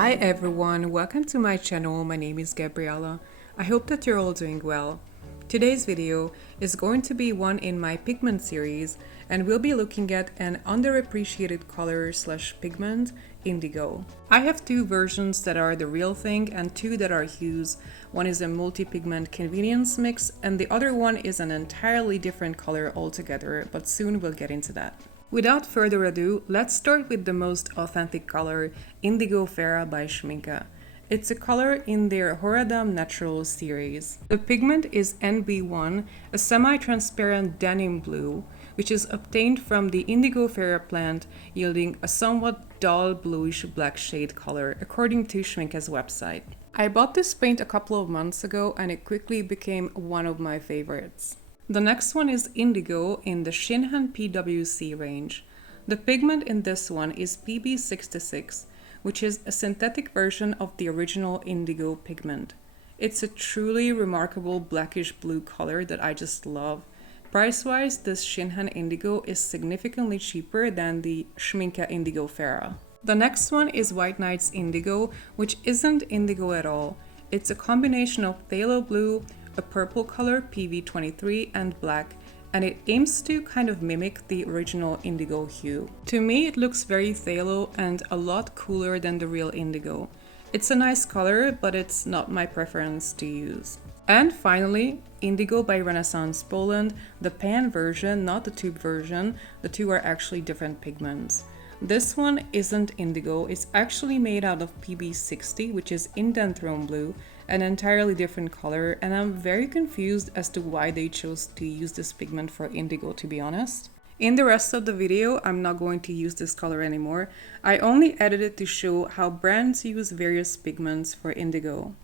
Hi everyone, welcome to my channel. My name is Gabriella. I hope that you're all doing well. Today's video is going to be one in my pigment series, and we'll be looking at an underappreciated color slash pigment, indigo. I have two versions that are the real thing and two that are hues. One is a multi-pigment convenience mix and the other one is an entirely different color altogether, but soon we'll get into that. Without further ado, let's start with the most authentic color, Indigofera by Schmincke. It's a color in their Horadam Naturals series. The pigment is NB1, a semi-transparent denim blue, which is obtained from the Indigofera plant, yielding a somewhat dull bluish black shade color, according to Schmincke's website. I bought this paint a couple of months ago and it quickly became one of my favorites. The next one is Indigo in the Shinhan PWC range. The pigment in this one is PB66, which is a synthetic version of the original indigo pigment. It's a truly remarkable blackish blue color that I just love. Price-wise, this Shinhan Indigo is significantly cheaper than the Schmincke Indigofera. The next one is White Nights Indigo, which isn't indigo at all. It's a combination of phthalo blue, a purple color PV23 and black, and it aims to kind of mimic the original indigo hue. To me it looks very phthalo and a lot cooler than the real indigo. It's a nice color, but it's not my preference to use. And finally, Indigo by Renesans Poland, the pan version, not the tube version. The two are actually different pigments. This one isn't indigo, it's actually made out of PB60, which is indanthrone blue, an entirely different color, and I'm very confused as to why they chose to use this pigment for indigo, to be honest. In the rest of the video, I'm not going to use this color anymore. I only added it to show how brands use various pigments for indigo.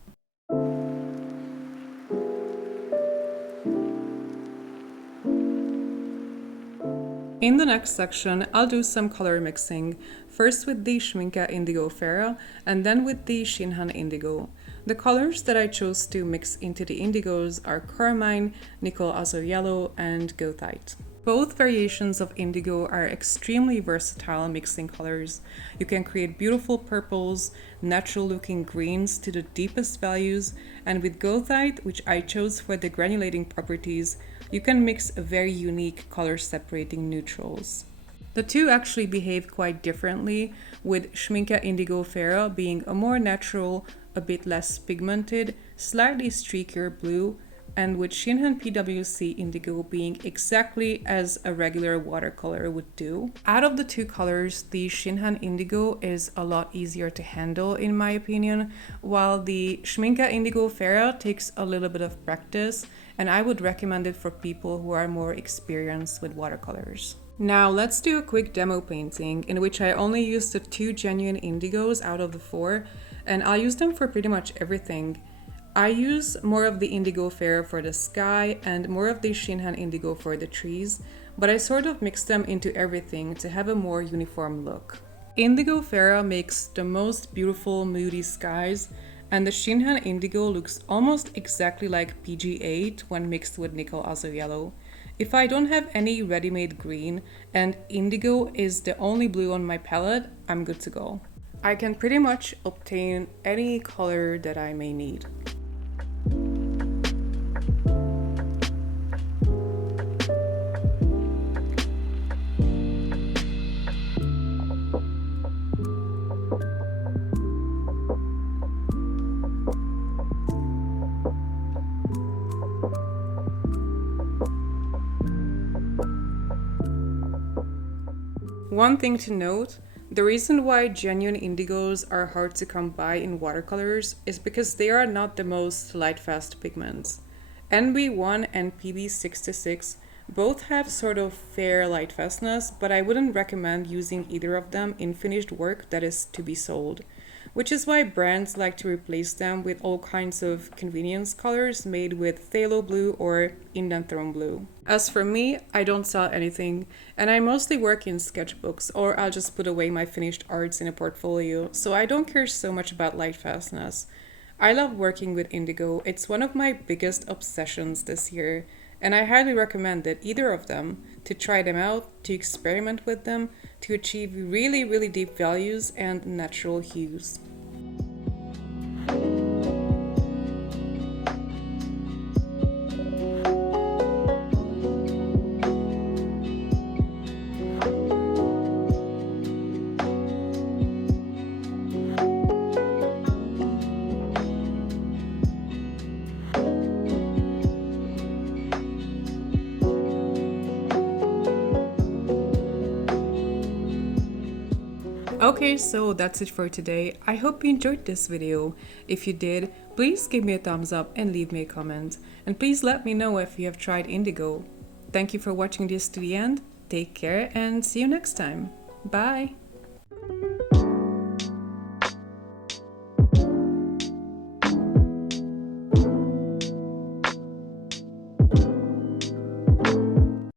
In the next section, I'll do some color mixing, first with the Schmincke Indigofera and then with the Shinhan Indigo. The colors that I chose to mix into the indigos are Carmine, Nickel Azure Yellow, and Goethite. Both variations of indigo are extremely versatile mixing colors. You can create beautiful purples, natural looking greens to the deepest values, and with Goethite, which I chose for the granulating properties, you can mix a very unique color separating neutrals. The two actually behave quite differently, with Schmincke Indigofera being a more natural, a bit less pigmented, slightly streakier blue, and with Shinhan PWC Indigo being exactly as a regular watercolor would do. Out of the two colors, the Shinhan Indigo is a lot easier to handle in my opinion, while the Schmincke Indigofera takes a little bit of practice, and I would recommend it for people who are more experienced with watercolors. Now let's do a quick demo painting in which I only used the two genuine indigos out of the four, and I'll use them for pretty much everything. I use more of the Indigofera for the sky and more of the Shinhan Indigo for the trees, but I sort of mix them into everything to have a more uniform look. Indigofera makes the most beautiful moody skies, and the Shinhan Indigo looks almost exactly like PG8 when mixed with Nickel Azure Yellow. If I don't have any ready-made green and indigo is the only blue on my palette, I'm good to go. I can pretty much obtain any color that I may need. One thing to note, the reason why genuine indigos are hard to come by in watercolors is because they are not the most light-fast pigments. NB1 and PB66 both have sort of fair light-fastness, but I wouldn't recommend using either of them in finished work that is to be sold, which is why brands like to replace them with all kinds of convenience colors made with phthalo blue or indanthrone blue. As for me, I don't sell anything, and I mostly work in sketchbooks, or I'll just put away my finished arts in a portfolio, so I don't care so much about light-fastness. I love working with indigo. It's one of my biggest obsessions this year, and I highly recommend it, either of them, to try them out, to experiment with them, to achieve really deep values and natural hues. Okay, so that's it for today. I hope you enjoyed this video. If you did, please give me a thumbs up and leave me a comment. And please let me know if you have tried indigo. Thank you for watching this to the end. Take care and see you next time. Bye!